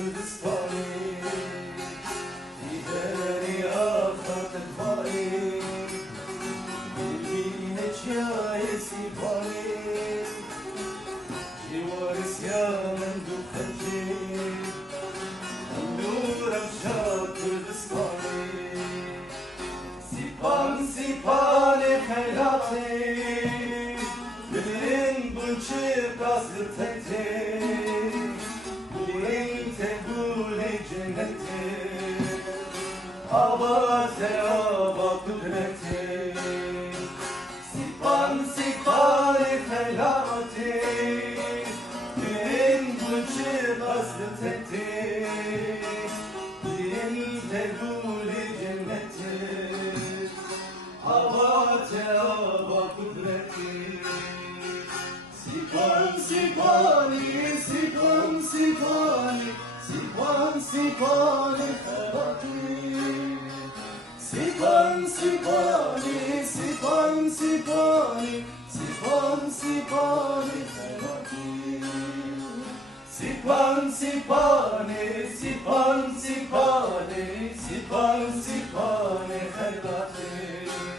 كردستاني ديداري آخر تدفاني بالبينة جاي سيباني جوار سيامن دخلتي نور أمشار كردستاني سيبان سيبان خيراتي من بنشير قصر تكتي وين تقول جنتي أباتي أبا قدرتي سيبان سيبان خيراتي من بنشير قصر تكتي وين تقول جنتي أباتي أبا قدرتي سيبان سيباني سيبان سيباني سيبان سيباني خيراتي سيبان سيباني سيبان سيباني سيبان سيباني خيراتي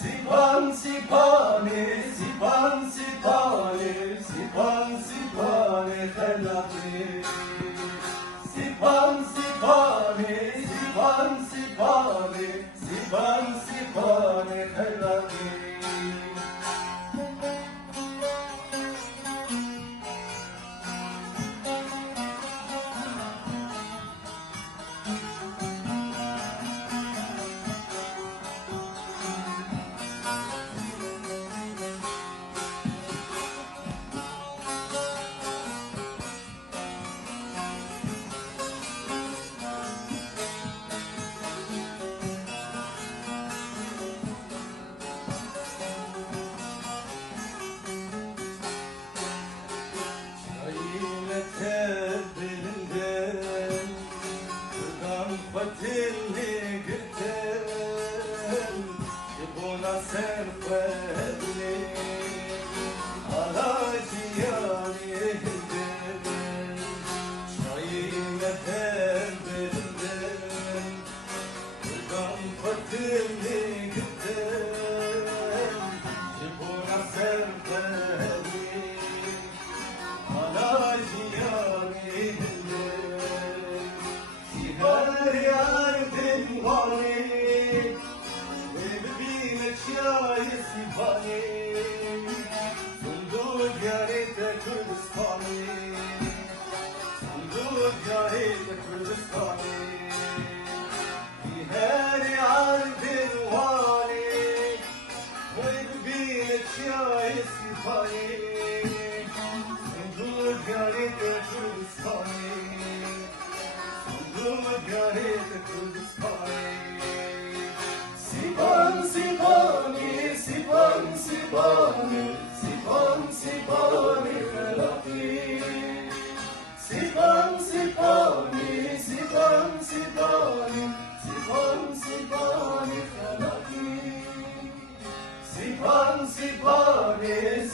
سيبان سيباني سيبان سيباني سيبان سيباني خيراتي سيبان سيباني سيبان سيباني سيبان سيباني خيراتي sipane, sipan sipane felaki. Sipan sipane, sipan sipane, sipan sipane felaki. Sipan sipane,